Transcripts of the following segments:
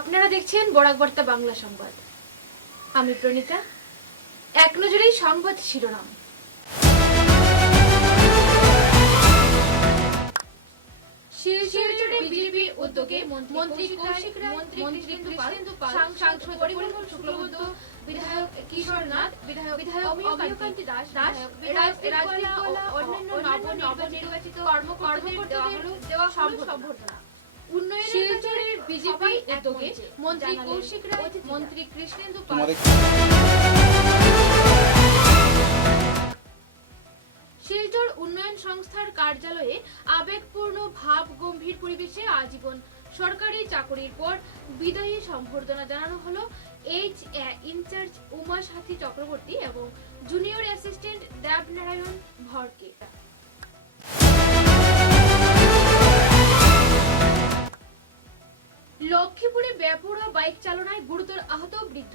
আপনারা দেখছেন বরাক বার্তা বাংলা সংবাদ। আমি প্রণীতা। এক নজরেই সংবাদ শিরোনাম। শিলচরে বিজেপির উদ্যোগে মন্ত্রী কৌশিক রায়, মন্ত্রী কৃষ্ণেন্দু পাল, সাংসদ পরিমল শুক্লবৈদ্য, বিধায়ক কিশোর নাথ, বিধায়ক অমিয়কান্তি দাস, রাজদীপ গোয়ালা ও অন্যান্য নবনির্বাচিত কর্মকর্তাদের দেওয়া সম্বর্ধনা। শিলচরের বিজেপি উদ্যোগে মন্ত্রী কৌশিক রায়, মন্ত্রী কৃষ্ণেন্দু পাল, শিলচর উন্নয়ন সংস্থার কার্যালয়ে আবেগপূর্ণ ভাব গম্ভীর পরিবেশে আজীবন সরকারি চাকরির পর বিদায়ী সম্বর্ধনা জানানো হলো ইনচার্জ উমা সাথী চক্রবর্তী এবং জুনিয়র অ্যাসিস্ট্যান্ট দেবনারায়ণ ভরকে। লক্ষ্মীপুরে বেপরোয়া বাইক চালনায় গুরুতর আহত বৃদ্ধ।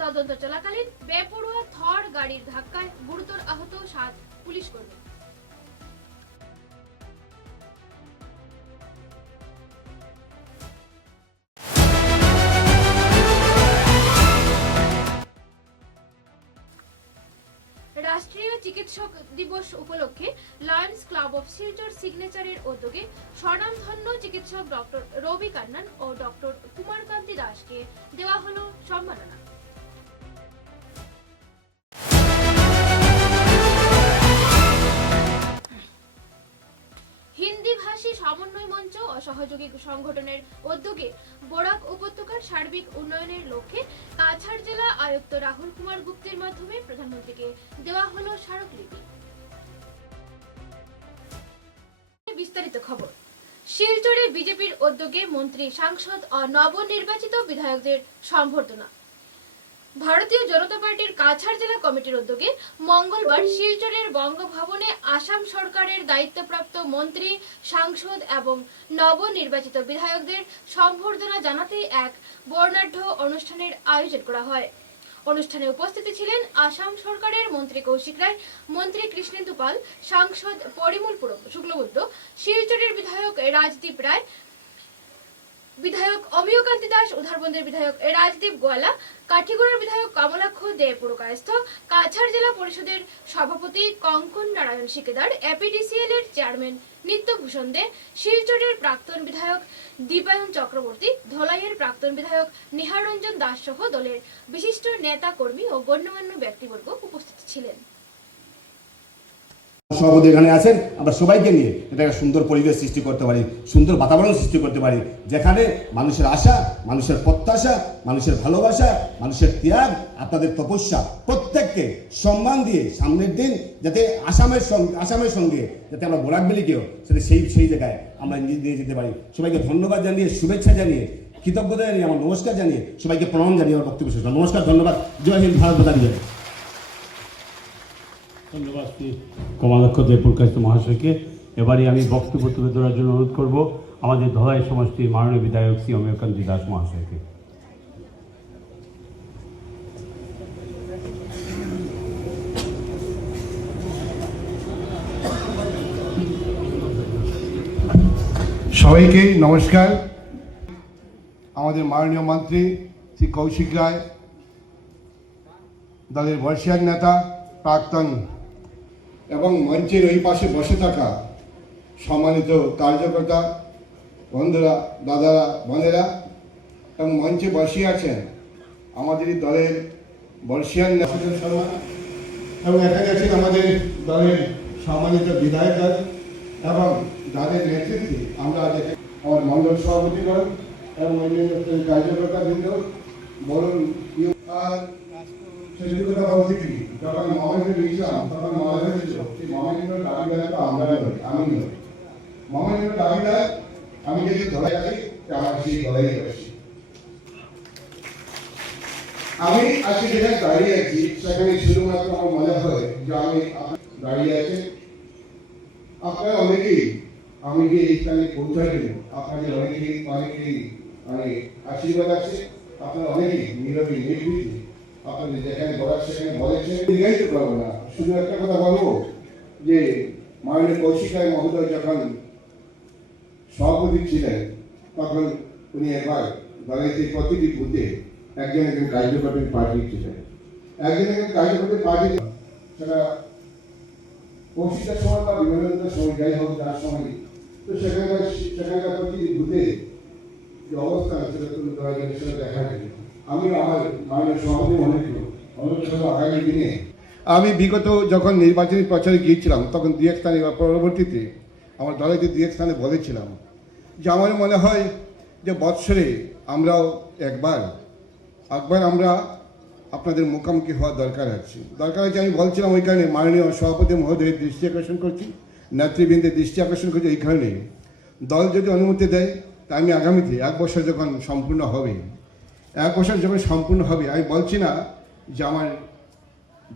তদন্ত চলাকালীন বেপরোয়া থর গাড়ির ধাক্কায় গুরুতর আহত 7 পুলিশ কর্মী। রাষ্ট্রীয় চিকিৎসক দিবস উপলক্ষে লায়ন্স ক্লাব অফ শিলচর সিগনেচারের উদ্যোগে স্বনামধন্য চিকিৎসক ডক্টর রবি কান্নান ও ডক্টর কুমারকান্তি দাসকে দেওয়া হলো সম্মাননা। হিন্দি ভাষী সমন্বয় মঞ্চ ও সহযোগী সংগঠনের উদ্যোগে বরাক উপত্যকার সার্বিক উন্নয়নের লক্ষ্যে কাছাড় জেলা আয়ুক্ত রাহুল কুমার গুপ্তের মাধ্যমে প্রধানমন্ত্রীকে দেওয়া হলো স্মারকলিপি। বিস্তারিত খবর। শিলচরে বিজেপির উদ্যোগে মন্ত্রী, সাংসদ ও নবনির্বাচিত বিধায়কদের সম্বর্ধনা। ভারতীয় জনতা পার্টির কাছাড় জেলা কমিটির উদ্যোগে মঙ্গলবার শিলচরের বঙ্গভবনে আসাম সরকারের দায়িত্বপ্রাপ্ত মন্ত্রী, সাংসদ এবং নবনির্বাচিত বিধায়কদের সম্বর্ধনা জানাতে এক বর্ণাঢ্য অনুষ্ঠানের আয়োজন করা হয়। অনুষ্ঠানে উপস্থিত ছিলেন আসাম সরকারের মন্ত্রী কৌশিক রায়, মন্ত্রী কৃষ্ণেন্দু পাল, সাংসদ পরিমল শুক্লবৈদ্য, শিলচরের বিধায়ক রাজদীপ রায়, বিধায়ক অমিয়কান্তি দাস, উধারবন্দের বিধায়ক রাজদীপ গোয়ালা, কাঠিগড়ার বিধায়ক কমলাক্ষ দে পুরকায়স্থ, কাছাড় জেলা পরিষদের সভাপতি কঙ্কন নারায়ণ শিকেদার, এপিডিসিএল এর চেয়ারম্যান নিত্যভূষণ দে, শিলচরের প্রাক্তন বিধায়ক দীপায়ন চক্রবর্তী, ধলাইয়ের প্রাক্তন বিধায়ক নিহার রঞ্জন দাস সহ দলের বিশিষ্ট নেতা কর্মী ও গণ্যমান্য ব্যক্তিবর্গ উপস্থিত ছিলেন। সভাপতি এখানে আছেন, আমরা সবাইকে নিয়ে এটা একটা সুন্দর পরিবেশ সৃষ্টি করতে পারি, সুন্দর বাতাবরণ সৃষ্টি করতে পারি, যেখানে মানুষের আশা, মানুষের প্রত্যাশা, মানুষের ভালোবাসা, মানুষের ত্যাগ, আপনাদের তপস্যা প্রত্যেককে সম্মান দিয়ে সামনের দিন যাতে আসামের সঙ্গে যাতে আমরা বরাক ভ্যালিকেও সেটা সেই জায়গায় আমরা নিয়ে যেতে পারি। সবাইকে ধন্যবাদ জানিয়ে, শুভেচ্ছা জানিয়ে, কৃতজ্ঞতা জানিয়ে, আমার নমস্কার জানিয়ে, সবাইকে প্রণাম জানিয়ে আমার বক্তব্য শেষ। নমস্কার, ধন্যবাদ। জয় হিন্দ, ভারত মাতা কি জয়। ধন্যবাদ কমলাক্ষ দে পুরকায়স্থ মহাশয়কে। এবারে আমি বক্তব্য তুলে ধরার জন্য অনুরোধ করব আমাদের ধলাই সমষ্টির মাননীয় বিধায়ক শ্রী অমিয়কান্তি দাস মহাশয়কে। সবাইকে নমস্কার। আমাদের মাননীয় মন্ত্রী শ্রী কৌশিক রায়, দলের বর্ষিয়ান নেতা, প্রাক্তন এবং মঞ্চের ওই পাশে বসে থাকা সম্মানিত কার্যকর্তা বন্ধুরা, দাদারা, বোনেরা এবং মঞ্চে বসে আছেন আমাদের দলের বর্ষিয়ান নেতা শর্মা এবং এখানে আছেন আমাদের দলের সম্মানিত বিধায়ক এবং যাদের নেতৃত্বে আমরা আজ আমার মণ্ডল সভাপতিগণ এবং অন্যান্য কার্যকর্তা বৃন্দ বলুন। আর সেটি কথা বলতে কি, যখন মহামেন্দ্র নিয়েছিলাম তখন মনে হয়েছিল সেই মহামেন্দ্র দাবিদার তো আমরা নই, আমি নই। মহামেন্দ্র দাবিদার আমি যদি ধরে যাই আমার সেই দলেই রয়েছি। আমি আজকে যেখানে দাঁড়িয়ে আছি সেখানে শুধুমাত্র আমার মনে হয় যে আমি দাঁড়িয়ে আছি, আপনারা অনেকেই আমি যে এই স্থানে পৌঁছাইনি, আপনাদের অনেকেই মানে আশীর্বাদ আছে, আপনারা অনেকেই নীরবে নির্বিঘ্নে আপনাদের যেখানে বলার সেখানে বলেছেন। দীর্ঘায়িত করবো না, শুধু একটা কথা বলবো যে মাননীয় কৌশিক রায় মহোদয় যখন সভাপতি ছিলেন তখন উনি একবার দলের সেই প্রতিটি বুথে একজন একজন কার্যকর্তা পার্টি ছিলেন, একজন কার্যকর্তা পার্টি, সেটা পৌঁছিটার সময় বা বিনোদনের সময় যাই হোক যার সময়, তো সেখানকার প্রতিটি বুথে যে অবস্থা সেটা তুলে ধরা যায়, সেটা দেখা যায়। আমি আমার মাননীয় সভাপতি মনে করি আগামী দিনে আমি বিগত যখন নির্বাচনী প্রচারে গিয়েছিলাম তখন দু এক স্থানে বা পরবর্তীতে আমার দলে যে দু এক স্থানে বলেছিলাম যে আমার মনে হয় যে বৎসরে আমরাও একবার আমরা আপনাদের মুখোমুখি হওয়ার দরকার আছে। আমি বলছিলাম ওই কারণে মাননীয় সভাপতি মহোদয়ের দৃষ্টি আকর্ষণ করছি, নেতৃবৃন্দের দৃষ্টি আকর্ষণ করছি এই কারণে, দল যদি অনুমতি দেয় তা আমি আগামীতে 1 বছর যখন সম্পূর্ণ হবে, 1 বছর যখন সম্পূর্ণ হবে, আমি বলছি না যে আমার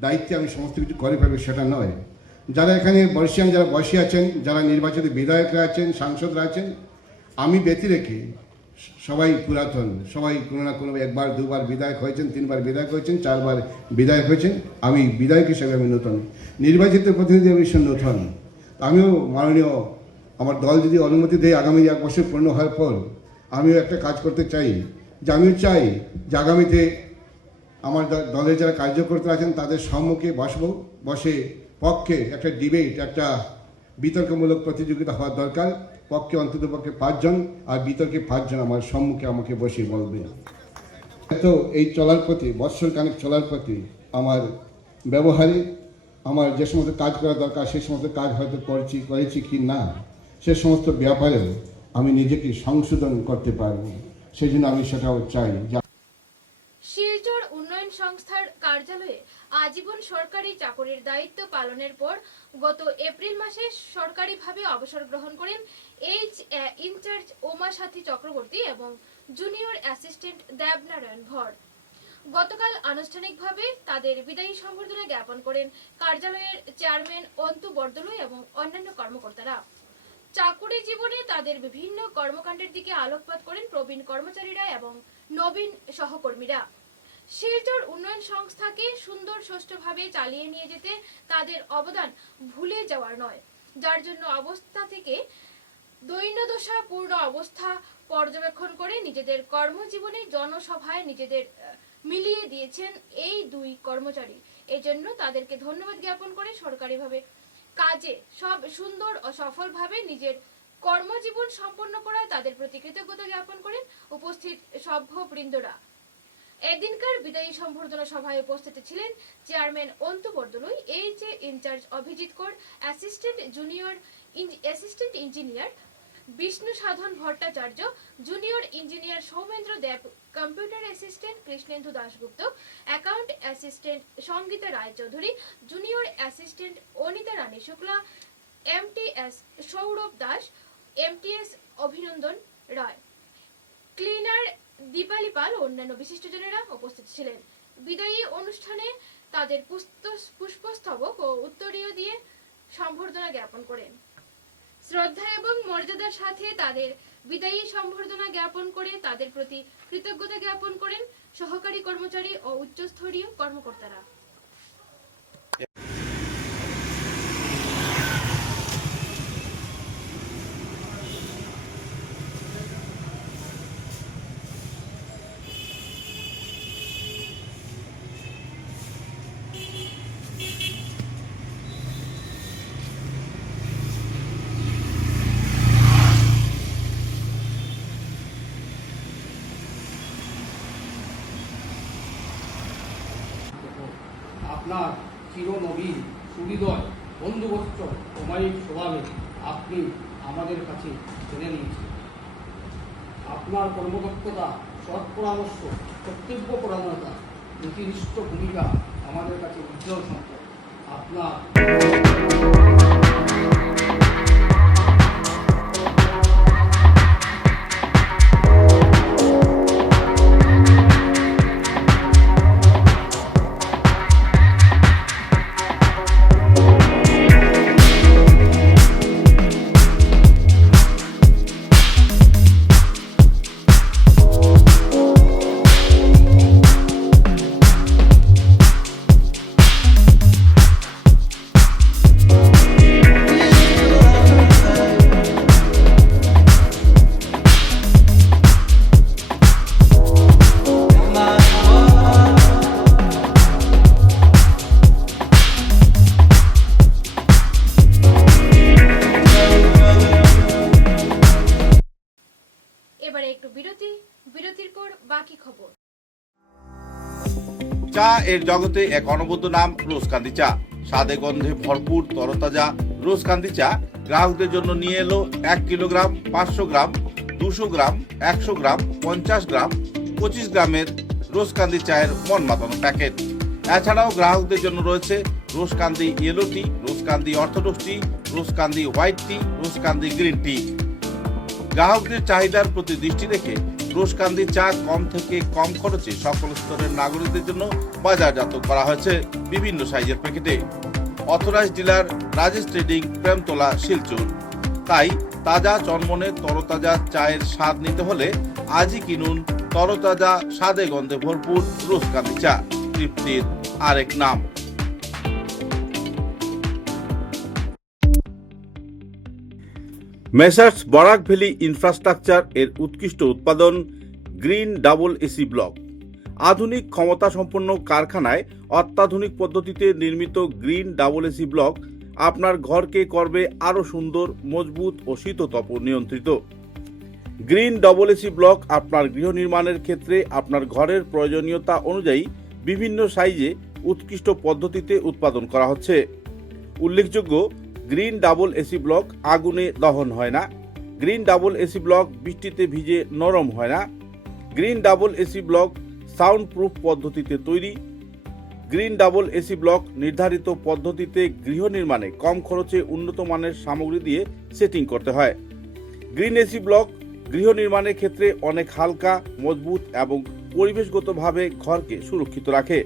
দায়িত্বে আমি সমস্ত কিছু করে ফেলবো, সেটা নয়। যারা এখানে বর্ষিয়ান যারা বসে আছেন, যারা নির্বাচিত বিধায়করা আছেন, সাংসদরা আছেন, আমি ব্যতি রেখে সবাই পুরাতন, সবাই কোনো না কোনো 1 বার 2 বার বিধায়ক হয়েছেন, 3 বার বিধায়ক হয়েছেন, 4 বার বিধায়ক হয়েছেন। আমি বিধায়ক হিসেবে আমি নতুন, নির্বাচিত প্রতিনিধি হিসেবে নতুন। আমিও মাননীয় আমার দল যদি অনুমতি দেয় আগামী 1 বছর পূর্ণ হওয়ার পর আমিও একটা কাজ করতে চাই, যে আমিও চাই যে আগামীতে আমার দলের যারা কার্যকর্তা আছেন তাদের সম্মুখে বসে পক্ষে একটা ডিবেট, একটা বিতর্কমূলক প্রতিযোগিতা হওয়ার দরকার। পক্ষে অন্তত পক্ষে 5 জন আর বিতর্কে 5 জন আমার সম্মুখে আমাকে বসে বলবে। তো এই চলার প্রতি, বৎসর খানেক চলার প্রতি আমার ব্যবহারে আমার যে সমস্ত কাজ করা দরকার সেই সমস্ত কাজ হয়তো করেছি কি না, সে সমস্ত ব্যাপারেও আমি নিজেকে সংশোধন করতে পারবো, সেই জন্য আমি সেটাও চাই। শিলচর উন্নয়ন সংস্থার কার্যালয়ে আজীবন সরকারি চাকরির দায়িত্ব পালনের পর গত এপ্রিল মাসে সরকারিভাবে অবসর গ্রহণ করেন ইনচার্জ ওমা সাথী চক্রবর্তী এবং জুনিয়র অ্যাসিস্ট্যান্ট দেবনারায়ণ ভর। গতকাল আনুষ্ঠানিকভাবে তাদের বিদায়ী সম্বর্ধনা জ্ঞাপন করেন কার্যালয়ের চেয়ারম্যান অন্তু বরদলৈ এবং অন্যান্য কর্মকর্তারা। চাকুরি জীবনে তাদের বিভিন্ন কর্মকাণ্ডের দিকে আলোকপাত করেন প্রবীণ কর্মচারীরা এবং নবীন সহকর্মীরা। শিলচর উন্নয়ন সংস্থাকে সুন্দর সুষ্ঠুভাবে চালিয়ে নিয়ে যেতে তাদের অবদান ভুলে যাওয়ার নয়, যার জন্য অবস্থা থেকে দৈন্যদশাপূর্ণ অবস্থা পর্যবেক্ষণ করে নিজেদের কর্মজীবনে জনসভায় নিজেদের মিলিয়ে দিয়েছেন এই 2 কর্মচারী। এজন্য তাদেরকে ধন্যবাদ জ্ঞাপন করে সরকারিভাবে কাজে সব সুন্দর ও সফলভাবে নিজের কর্মজীবন সম্পন্ন করায় তাদের প্রতি কৃতজ্ঞতা জ্ঞাপন করেন উপস্থিত সভ্যবৃন্দরা। এদিনকার বিদায়ী সম্বর্ধনা সভায় উপস্থিত ছিলেন chairman Antu Bordoloi, incharge Abhijit Kar, assistant engineer Bishnu Sadhan Bhattacharya, junior engineer Soumendra Deb, computer assistant Krishnendu Dasgupta, account assistant Sangita Roychowdhury, junior assistant Anita Rani Shukla, MTS Sourav Das, MTS Abhinandan Roy, cleaner Dipali পাল ও অন্যান্য বিশিষ্টজনেরা উপস্থিত ছিলেন। বিদায়ী অনুষ্ঠানে তাদের পুষ্পস্তবক ও উত্তরীয় দিয়ে সম্বর্ধনা জ্ঞাপন করেন। শ্রদ্ধা এবং মর্যাদার সাথে তাদের বিদায়ী সম্বর্ধনা জ্ঞাপন করে তাদের প্রতি কৃতজ্ঞতা জ্ঞাপন করেন সহকারী কর্মচারী ও উচ্চস্তরীয় কর্মকর্তারা। আপনার চিরনবীন সুহৃদয় বন্ধুবৎস অমায়িক স্বভাবে আপনি আমাদের কাছে জেনে নিয়েছেন। আপনার কর্মদক্ষতা, সৎ পরামর্শ, কর্তব্যপরায়ণতা, নীতিনিষ্ঠ ভূমিকা আমাদের কাছে উজ্জ্বল সম্পদ। আপনার বাকি খবর। চা এর জগতে এক অনবদ্য নাম রোজকান্দি চা। স্বাদে গন্ধে ভরপুর তরতাজা রোজকান্দি চা গ্রাহকদের জন্য নিয়ে এলো 1 কিলোগ্রাম, 500 গ্রাম, 200 গ্রাম, 100 গ্রাম, 50 গ্রাম, 25 গ্রামের রোজকান্দি চায়ের মন মাতানো প্যাকেট। এছাড়াও গ্রাহকদের জন্য রয়েছে রোজকান্দি ইয়েলো টি, রোজকান্দি অর্থোডক্স টি, রোজকান্দি হোয়াইট টি, রোজকান্দি গ্রিন টি। গ্রাহকদের চাহিদার প্রতি দৃষ্টি রেখে রোজকান্দি চা কম থেকে কম খরচে সকল স্তরের নাগরিকদের জন্য বাজারজাত করা হয়েছে বিভিন্ন সাইজের প্যাকেটে। Authorise dealer Rajesh trading, Premtala, Silchar. তাই তাজা চনমনে তরতাজা চায়ের স্বাদ নিতে হলে আজই কিনুন তরতাজা স্বাদে গন্ধে ভরপুর রোজকান্দি চা, তৃপ্তির আরেক নাম। মেসার্স বরাক ভ্যালি ইনফ্রাস্ট্রাকচার এর উৎকৃষ্ট উৎপাদন গ্রিন ডাবল এসি ব্লক। আধুনিক ক্ষমতা সম্পন্ন কারখানায় অত্যাধুনিক পদ্ধতিতে নির্মিত গ্রিন ডাবল এসি ব্লক আপনার ঘরকে করবে আরও সুন্দর, মজবুত ও শীততাপ নিয়ন্ত্রিত। গ্রিন ডাবল এসি ব্লক আপনার গৃহ নির্মাণের ক্ষেত্রে আপনার ঘরের প্রয়োজনীয়তা অনুযায়ী বিভিন্ন সাইজে উৎকৃষ্ট পদ্ধতিতে উৎপাদন করা হচ্ছে। উল্লেখযোগ্য, গ্রিন ডাবল এসি ব্লক আগুনে দহন হয় না। গ্রিন ডাবল এসি ব্লক বৃষ্টিতে ভিজে নরম হয় না। Green double AC block sound proof পদ্ধতিতে তৈরি। গ্রিন ডাবল এসি ব্লক নির্ধারিত পদ্ধতিতে গৃহ নির্মাণে কম খরচে উন্নত মানের সামগ্রী দিয়ে সেটিং করতে হয়। গ্রিন এসি ব্লক গৃহ নির্মাণের ক্ষেত্রে অনেক হালকা, মজবুত এবং পরিবেশগতভাবে ঘরকে সুরক্ষিত রাখে।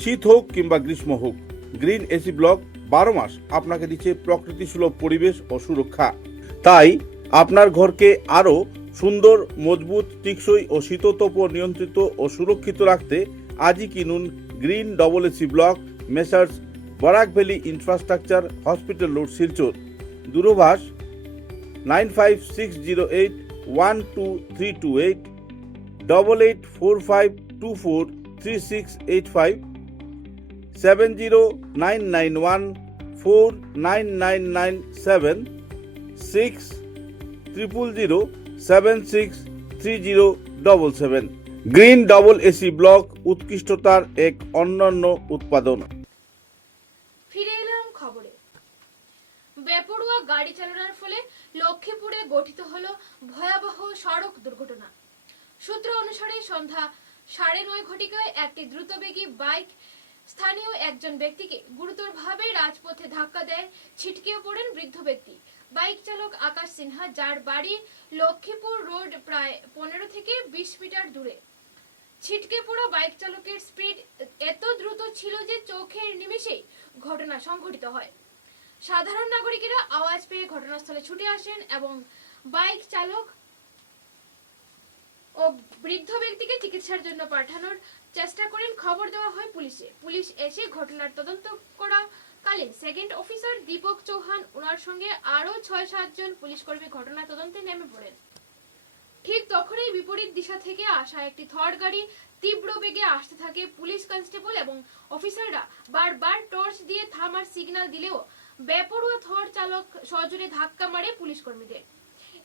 শীত হোক কিংবা গ্রীষ্ম হোক, গ্রিন এসি ব্লক 12 মাস আপনাকে দিচ্ছে প্রকৃতি সুলভ পরিবেশ ও সুরক্ষা। তাই আপনার ঘরকে আরও সুন্দর, মজবুত, টেকসই ও শীততাপ নিয়ন্ত্রিত ও সুরক্ষিত রাখতে আজই কিনুন green double AC block, messrs Barak valley infrastructure, hospital road, Silchar. দূরভাষ 9560812328, 8845243685, 70991499997, 6000763077। গ্রিন ডাবল এসি ব্লক উৎকৃষ্টতার এক অনন্য উৎপাদন। ফিরে এলাম খবরে। বেপরোয়া গাড়ি চালানোর ফলে লক্ষ্মীপুরে গঠিত হলো ভয়াবহ সড়ক দুর্ঘটনা। সূত্র অনুসারে সন্ধ্যা 9:30 ঘটিকায় একটি দ্রুতবেগী বাইক স্থানীয় একজন ব্যক্তিকে গুরুতরভাবে রাজপথে ধাক্কা দেয়। ছিটকে পড়েন বৃদ্ধ ব্যক্তি। বাইক চালক আকাশ সিনহা, যার বাড়ি লক্ষ্মীপুর রোড প্রায় 15 থেকে 20 মিটার দূরে। ছিটকে পড়া বাইক চালকের স্পিড এত দ্রুত ছিল যে চোখের নিমেষেই ঘটনা সংঘটিত হয়। সাধারণ নাগরিকেরা আওয়াজ পেয়ে ঘটনাস্থলে ছুটে আসেন এবং বাইক চালক ও বৃদ্ধ ব্যক্তিকে চিকিৎসার জন্য পাঠানোর চেষ্টা করেন। খবর দেওয়া হয় পুলিশে। পুলিশ এসে ঘটনার তদন্ত করাকালীন সেকেন্ড অফিসার দীপক চৌহান ওনার সঙ্গে আরো 6-7 জন পুলিশ কর্মী ঘটনা তদন্তে নেমে পড়েন। ঠিক তখনই বিপরীত দিশা থেকে আসা একটি থর গাড়ি তীব্র বেগে আসতে থাকে। পুলিশ কনস্টেবল এবং অফিসাররা বারবার টর্চ দিয়ে থামার সিগন্যাল দিলেও বেপরোয়া থর চালক সজোরে ধাক্কা মারে পুলিশ কর্মীদের।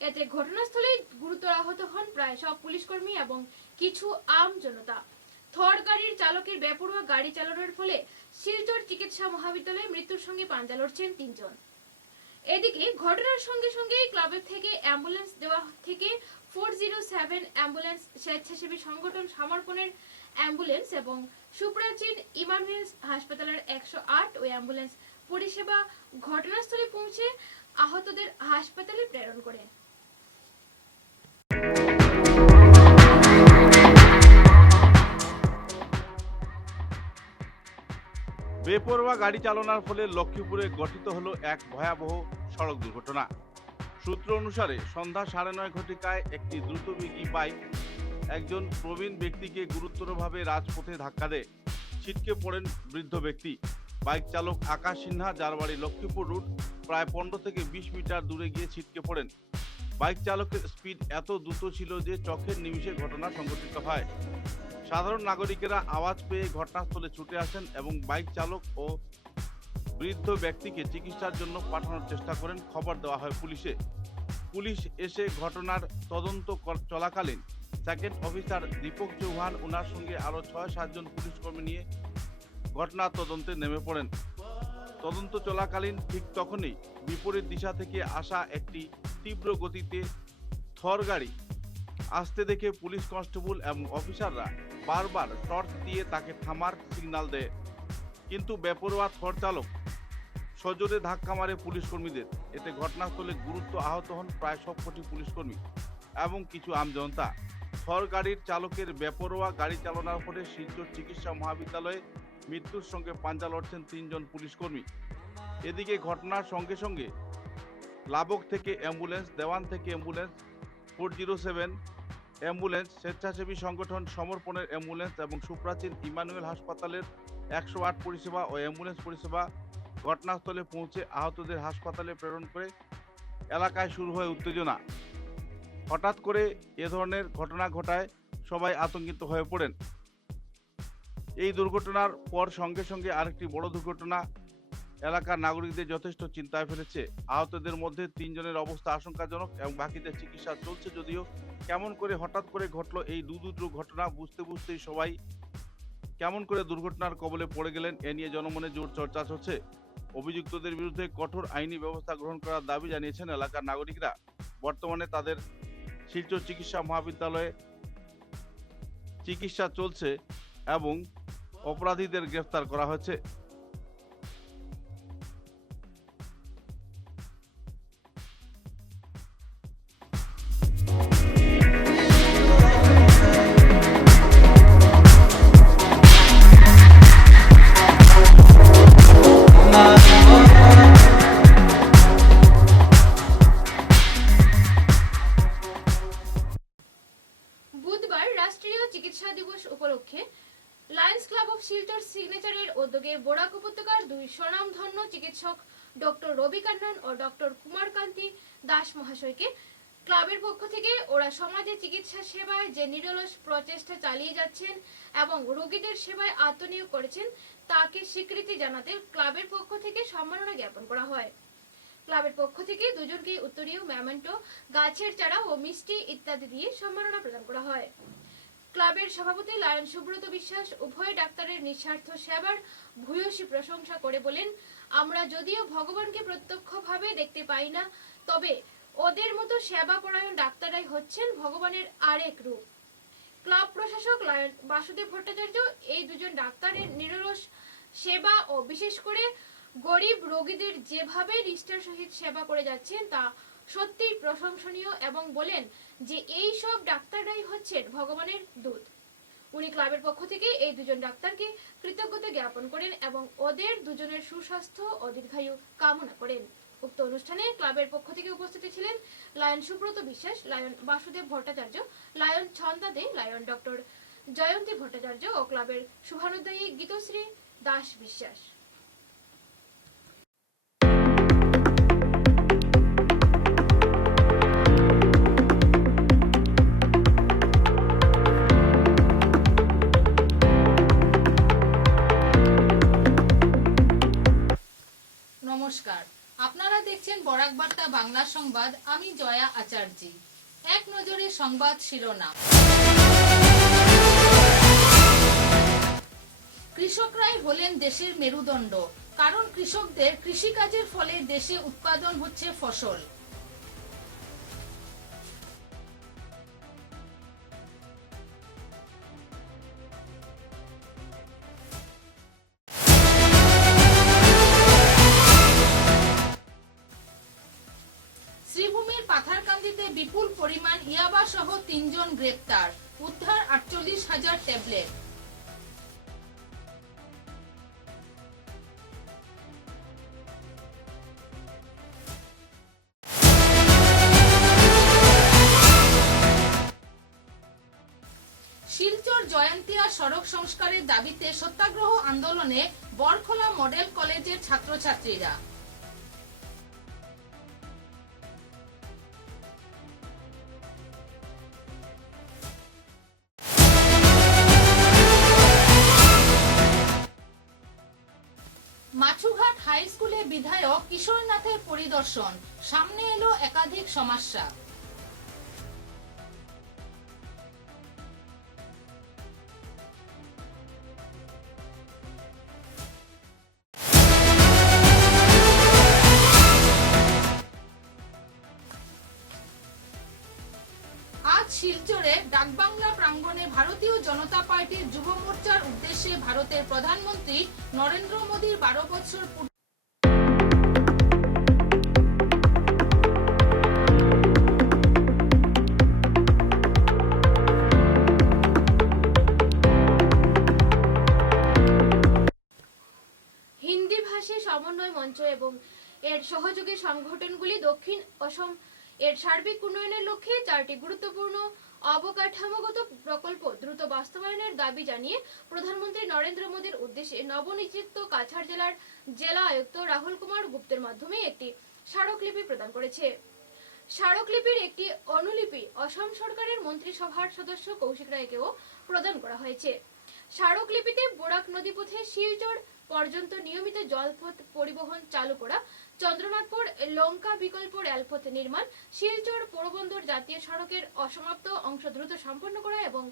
এতে ঘটনাস্থলে গুরুতর আহত হন প্রায় সব পুলিশ কর্মী এবং কিছু আম জনতা। থর গাড়ির চালকের বেপরোয়া গাড়ি চালানোর ফলে শিলচর চিকিৎসা মহাবিদ্যালয়ে মৃত্যুর সঙ্গে পাঞ্জা লড়ছেন 3 জন। এদিকে ঘটনার সঙ্গে সঙ্গে ক্লাবের থেকে অ্যাম্বুলেন্স দেওয়া থেকে 407 অ্যাম্বুলেন্স, স্বেচ্ছাসেবী সংগঠন সমর্পণের অ্যাম্বুলেন্স এবং সুপ্রাচীন ইমানুয়েল হাসপাতালের 108 ও অ্যাম্বুলেন্স পরিষেবা ঘটনাস্থলে পৌঁছে আহতদের হাসপাতালে প্রেরণ করে। বেপরোয়া গাড়ি চালানোর ফলে লক্ষ্মীপুরে গঠিত হলো এক ভয়াবহ সড়ক দুর্ঘটনা। সূত্র অনুসারে সন্ধ্যা 9:30 ঘটিকায় একটি দ্রুতবেগী বাইক একজন প্রবীণ ব্যক্তিকে গুরুতরভাবে রাজপথে ধাক্কা দেয়। ছিটকে পড়েন বৃদ্ধ ব্যক্তি। বাইক চালক আকাশ সিনহা, যার বাড়ি লক্ষ্মীপুর রোড প্রায় 15 থেকে 20 মিটার দূরে গিয়ে ছিটকে পড়েন। বাইক চালকের স্পিড এত দ্রুত ছিল যে চোখের নিমিষে ঘটনা সংঘটিত হয়। সাধারণ নাগরিকেরা আওয়াজ পেয়ে ঘটনাস্থলে ছুটে আসেন এবং বাইক চালক ও বৃদ্ধ ব্যক্তিকে চিকিৎসার জন্য পাঠানোর চেষ্টা করেন। খবর দেওয়া হয় পুলিশে। পুলিশ এসে ঘটনার তদন্ত চলাকালীন সেকেন্ড অফিসার দীপক চৌহান ওনার সঙ্গে আরও 6-7 জন পুলিশ কর্মী নিয়ে ঘটনা তদন্তে নেমে পড়েন। তদন্ত চলাকালীন ঠিক তখনই বিপরীত দিশা থেকে আসা একটি তীব্র গতিতে থর গাড়ি আসতে দেখে পুলিশ কনস্টেবল এবং অফিসাররা বারবার টর্চ দিয়ে তাকে থামার সিগন্যাল দেয়, কিন্তু বেপরোয়া থর চালক সজোরে ধাক্কা মারে পুলিশ কর্মীদের। এতে ঘটনাস্থলে গুরুতর আহত হন প্রায় সবকটি পুলিশ কর্মী এবং কিছু আমজনতা। থর গাড়ির চালকের বেপরোয়া গাড়ি চালনার ফলে শিলচর চিকিৎসা মহাবিদ্যালয়ে মৃত্যুর সঙ্গে পাঞ্জা লড়ছেন 3 জন পুলিশ কর্মী। এদিকে ঘটনার সঙ্গে সঙ্গে লাবক থেকে অ্যাম্বুলেন্স, দেওয়ান থেকে অ্যাম্বুলেন্স, 407 অ্যাম্বুলেন্স, স্বেচ্ছাসেবী সংগঠন সমর্পণের অ্যাম্বুলেন্স এবং সুপ্রাচীন ইমানুয়েল হাসপাতালের 108 পরিষেবা ও অ্যাম্বুলেন্স পরিষেবা ঘটনাস্থলে পৌঁছে আহতদের হাসপাতালে প্রেরণ করে এলাকায় শুরু হয় উত্তেজনা। হঠাৎ করে এ ধরনের ঘটনা ঘটায় সবাই আতঙ্কিত হয়ে পড়েন। এই দুর্ঘটনার পর সঙ্গে সঙ্গে আরেকটি বড় দুর্ঘটনা এলাকার নাগরিকদের যথেষ্ট চিন্তায় ফেলেছে। আহতদের মধ্যে 3 জনের অবস্থা আশঙ্কাজনক এবং বাকিদের চিকিৎসা চলছে। যদিও কেমন করে হঠাৎ করে ঘটলো এই দুর্ঘটনা বুঝতেই সবাই কেমন করে দুর্ঘটনার কবলে পড়ে গেলেন, এ নিয়ে জনমনে জোর চর্চা চলছে। অভিযুক্তদের বিরুদ্ধে কঠোর আইনি ব্যবস্থা গ্রহণ করার দাবি জানিয়েছেন এলাকার নাগরিকরা। বর্তমানে তাদের শিলচর চিকিৎসা মহাবিদ্যালয়ে চিকিৎসা চলছে এবং অপরাধীদের গ্রেফতার করা হয়েছে। বুধবার রাষ্ট্রীয় চিকিৎসা দিবস উপলক্ষে লায়ন্স ক্লাব অফ শিলচর সিগনেচারের উদ্যোগে বরাক উপত্যকার 2 স্বনামধন্য চিকিৎসক ডক্টর রবি কান্নান ও ডক্টর কুমারকান্তি দাস মহাশয়কে ক্লাবের পক্ষ থেকে ওরা সমাজে চিকিৎসা সেবায় যে নিরলস প্রচেষ্টা চালিয়ে যাচ্ছেন এবং রোগীদের সেবায় আত্মনিয়োগ করেছেন তাকে স্বীকৃতি জানাতে ক্লাবের পক্ষ থেকে সম্মাননা জ্ঞাপন করা হয়। ক্লাবের পক্ষ থেকে দুজনকে উত্তরীয়, মেমেন্টো, গাছের চারা ও মিষ্টি ইত্যাদি দিয়ে সম্মাননা প্রদান করা হয়। ক্লাবের সভাপতি লায়ন সুব্রত বিশ্বাস উভয় ডাক্তারের নিঃস্বার্থ সেবার ভূয়সী প্রশংসা করে বলেন, আমরা যদিও ভগবানকে প্রত্যক্ষভাবে দেখতে পাই না, তবে ওদের মতো সেবা পরায়ণ ডাক্তাররাই হচ্ছেন ভগবানের আরেক রূপ। ক্লাব প্রশাসক লায়ন বাসুদেব ভট্টাচার্য এই দুজন ডাক্তারের নিরলস সেবা ও বিশেষ করে গরিব রোগীদের যেভাবে নিষ্ঠার সহিত সেবা করে যাচ্ছেন তা সত্যিই প্রশংসনীয় এবং বলেন যে এই সব ডাক্তাররাই হচ্ছেন ভগবানের দূত। উনি ক্লাবের পক্ষ থেকে এই দুজন ডাক্তারকে কৃতজ্ঞতা জ্ঞাপন করেন এবং ওদের দুজনের সুস্বাস্থ্য ও দীর্ঘায়ু কামনা করেন। উক্ত অনুষ্ঠানে ক্লাবের পক্ষ থেকে উপস্থিত ছিলেন লায়ন সুব্রত বিশ্বাস, লায়ন বাসুদেব ভট্টাচার্য, লায়ন ছন্দা দে, লায়ন ডক্টর জয়ন্তী ভট্টাচার্য ও ক্লাবের শুভানুদ্দায়ী গীতশ্রী দাস বিশ্বাস। নমস্কার, আপনারা দেখছেন বরাক বার্তা বাংলা সংবাদ। আমি জয়া আচার্য। এক নজরে সংবাদ শিরোনাম। কৃষকরাই হলেন দেশের মেরুদণ্ড, কারণ কৃষকদের কৃষিকাজের ফলে দেশে উৎপাদন হচ্ছে ফসল। শ্রীভূমির পাথারকান্দিতে বিপুল পরিমাণ ইয়াবা সহ 3 জন গ্রেপ্তার, উদ্ধার 48,000 ট্যাবলেট। শিলচর জয়ন্তিয়া সড়ক সংস্কারের দাবিতে সত্যাগ্রহ আন্দোলনে বরখোলা মডেল কলেজের ছাত্রছাত্রীরা। মাছুঘাট হাই স্কুলে বিধায়ক কিশোরনাথের পরিদর্শন, সামনে এলো একাধিক সমস্যা। জনতা পার্টির যুব মোর্চার উদ্দেশ্যে ভারতের প্রধানমন্ত্রী নরেন্দ্র মোদীর 12 বছর পূর্ণ হিন্দি ভাষী সমন্বয় মঞ্চ এবং এর সহযোগী সংগঠনগুলি দক্ষিণ অসম এর সার্বিক উন্নয়নের লক্ষ্যে 4টি গুরুত্বপূর্ণ অবকাঠামোগত প্রকল্প দ্রুত বাস্তবায়নের দাবি জানিয়ে প্রধানমন্ত্রী নরেন্দ্র মোদীর উদ্দেশ্যে নবনিযুক্ত কাছাড় জেলার জেলা আয়ুক্ত রাহুল কুমার গুপ্তের মাধ্যমে একটি স্মারকলিপি প্রদান করেছে। স্মারকলিপির একটি অনুলিপি অসম সরকারের মন্ত্রিসভার সদস্য কৌশিক রায়কেও প্রদান করা হয়েছে। স্মারকলিপিতে বরাক নদীপথে শিলচর পর্যন্ত নিয়মিত জলপথ পরিবহন চালু করা, চন্দ্রনাথপুর লঙ্কা বিকল্প রেলপথ নির্মাণ, শিলচর পোরবন্দর জাতীয় সড়কের অসমাপ্ত অংশ দ্রুত সম্পন্ন করা এবং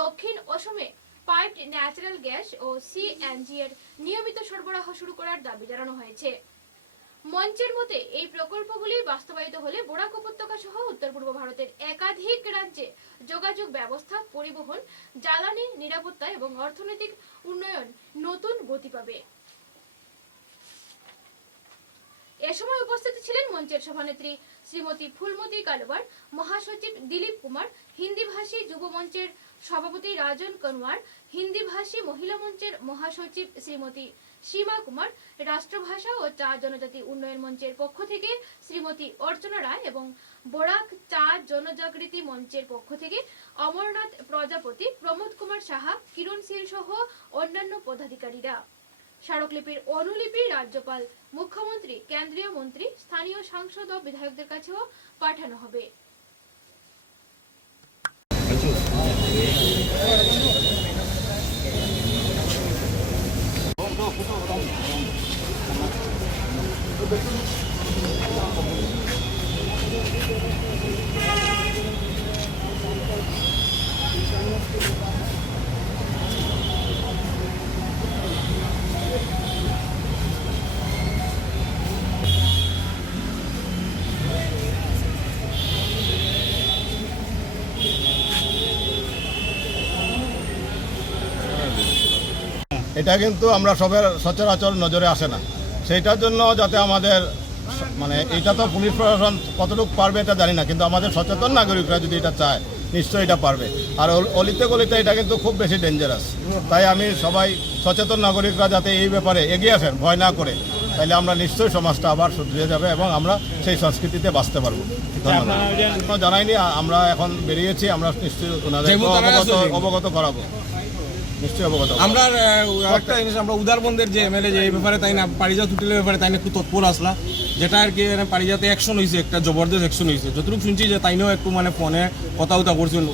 দক্ষিণ অসমে পাইপড ন্যাচারাল গ্যাস ও সিএনজি এর নিয়মিত সরবরাহ শুরু করার দাবি জানানো হয়েছে। মঞ্চের মতে এই প্রকল্পগুলি বাস্তবায়িত হলে বরাক উপত্যকা সহ উত্তর পূর্ব ভারতের একাধিক রাজ্যে যোগাযোগ ব্যবস্থা, পরিবহন, জ্বালানি, নিরাপত্তা এবং অর্থনৈতিক উন্নয়ন নতুন গতি পাবে। এ সময় উপস্থিত ছিলেন মঞ্চের সভানেত্রী শ্রীমতী ফুলমতি কালওয়ার, মহাসচিব দিলীপ কুমার, হিন্দি ভাষী যুব মঞ্চের সভাপতি রাজন কনওয়ার, হিন্দি ভাষী মহিলা মঞ্চের মহাসচিব শ্রীমতী সীমা কুমার, রাষ্ট্রভাষা ও চা জনজাতি উন্নয়ন মঞ্চের পক্ষ থেকে শ্রীমতী অর্চনা রায় এবং বরাক চা জনজাগৃতি মঞ্চের পক্ষ থেকে অমরনাথ প্রজাপতি, প্রমোদ কুমার সাহা, কিরণ শীল সহ অন্যান্য পদাধিকারীরা। স্মারকলিপির অনুলিপি রাজ্যপাল, মুখ্যমন্ত্রী, কেন্দ্রীয় মন্ত্রী, স্থানীয় সাংসদ ও বিধায়কদের কাছেও পাঠানো হবে। এটা কিন্তু আমরা সবের সচরাচর নজরে আসে না, সেইটার জন্য যাতে আমাদের মানে এটা তো পুলিশ প্রশাসন কতটুকু পারবে এটা জানি না, কিন্তু আমাদের সচেতন নাগরিকরা যদি এটা চায় নিশ্চয়ই এটা পারবে। আর অলিতে গলিতে এটা কিন্তু খুব বেশি ডেঞ্জারাস, তাই আমি সবাই সচেতন নাগরিকরা যাতে এই ব্যাপারে এগিয়ে আসেন, ভয় না করে, তাইলে আমরা নিশ্চয়ই সমাজটা আবার শুধরে যাবে এবং আমরা সেই সংস্কৃতিতে বাঁচতে পারবো। ধন্যবাদ। জানাইনি, আমরা এখন বেরিয়েছি, আমরা নিশ্চয়ই ওনাদের অবগত করাবো, নিশ্চয়ই অবগত। আমরা একটা জিনিস, আমরা উদারবন্দের যে এমএলএ যে এই ব্যাপারে তাই না পারিজাত হোটেলের ব্যাপারে তাই না একটু তৎপর আসলা, যেটা আর কি পারিজাতে অ্যাকশন হয়েছে, একটা জবরদস্ত অ্যাকশন হয়েছে। যতটুকু শুনছি যে তাইনেও একটু মানে ফোনে কথা করছেন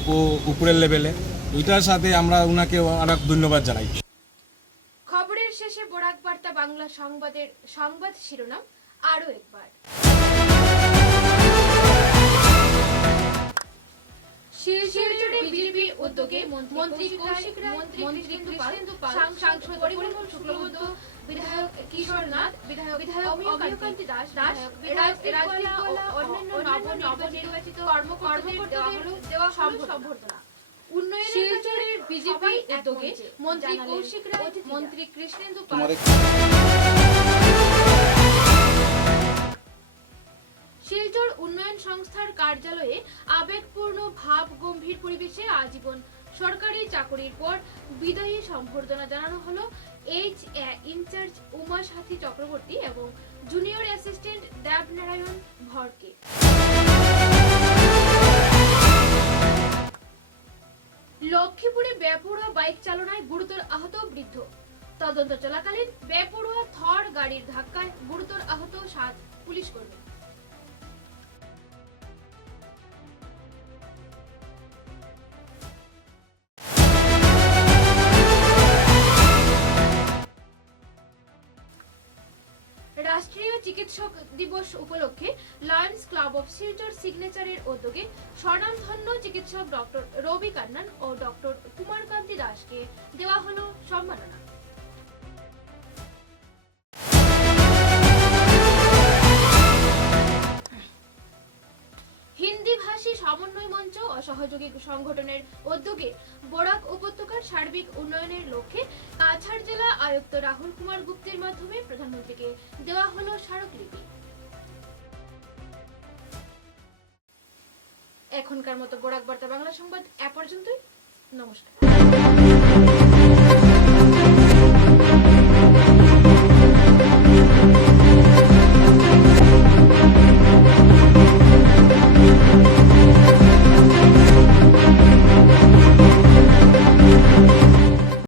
উপরের লেভেলে, ওইটার সাথে আমরা ওনাকে অনেক ধন্যবাদ জানাই। খবরের শেষে বরাক বার্তা বাংলা সংবাদের সংবাদ শিরোনাম আরো একবার। শিলচরে বিজেপির উদ্যোগে মন্ত্রী কৌশিক রায়, মন্ত্রী কৃষ্ণেন্দু পাল, সাংসদ পরিমল শুক্লবৈদ্য, বিধায়ক কিশোর নাথ, বিধায়ক অমিয়কান্তি দাস, রাজদীপ ও অন্যান্য নবনির্বাচিত কর্মকর্তাদের দেওয়া সম্বর্ধনা। শিলচরের বিজেপি উদ্যোগে মন্ত্রী কৌশিক রায়, মন্ত্রী কৃষ্ণেন্দু পাল, শিলচর উন্নয়ন সংস্থার কার্যালয়ে আবেগপূর্ণ ভাব গম্ভীর পরিবেশে আজীবন সরকারি চাকরির পর বিদায়ী সম্বর্ধনা জানানো হলো ইনচার্জ উমা সাথী চক্রবর্তী এবং জুনিয়র অ্যাসিস্ট্যান্ট দেবনারায়ণ ভরকে। লক্ষ্মীপুরে বেপরোয়া বাইক চালনায় গুরুতর আহত বৃদ্ধ। তদন্ত চলাকালীন বেপরোয়া থর গাড়ির ধাক্কায় গুরুতর আহত 7 পুলিশ কর্মী। রাষ্ট্রীয় চিকিৎসক দিবস উপলক্ষে লায়ন্স ক্লাব অফ শিলচর সিগনেচারের উদ্যোগে স্বনামধন্য চিকিৎসক ডক্টর রবি কান্নান ও ডক্টর কুমারকান্তি দাসকে দেওয়া হলো সম্মাননা। হিন্দি ভাষী সমন্বয় মঞ্চ সহযোগী সংগঠনের উদ্যোগে বরাক উপত্যকার সার্বিক উন্নয়নের লক্ষ্যে কাছাড় জেলা আয়ুক্ত রাহুল কুমার গুপ্তের মাধ্যমে প্রধানমন্ত্রীকে দেওয়া হলো স্মারকলিপি। এখনকার মতো বরাক বার্তা বাংলা সংবাদ এ পর্যন্তই। নমস্কার।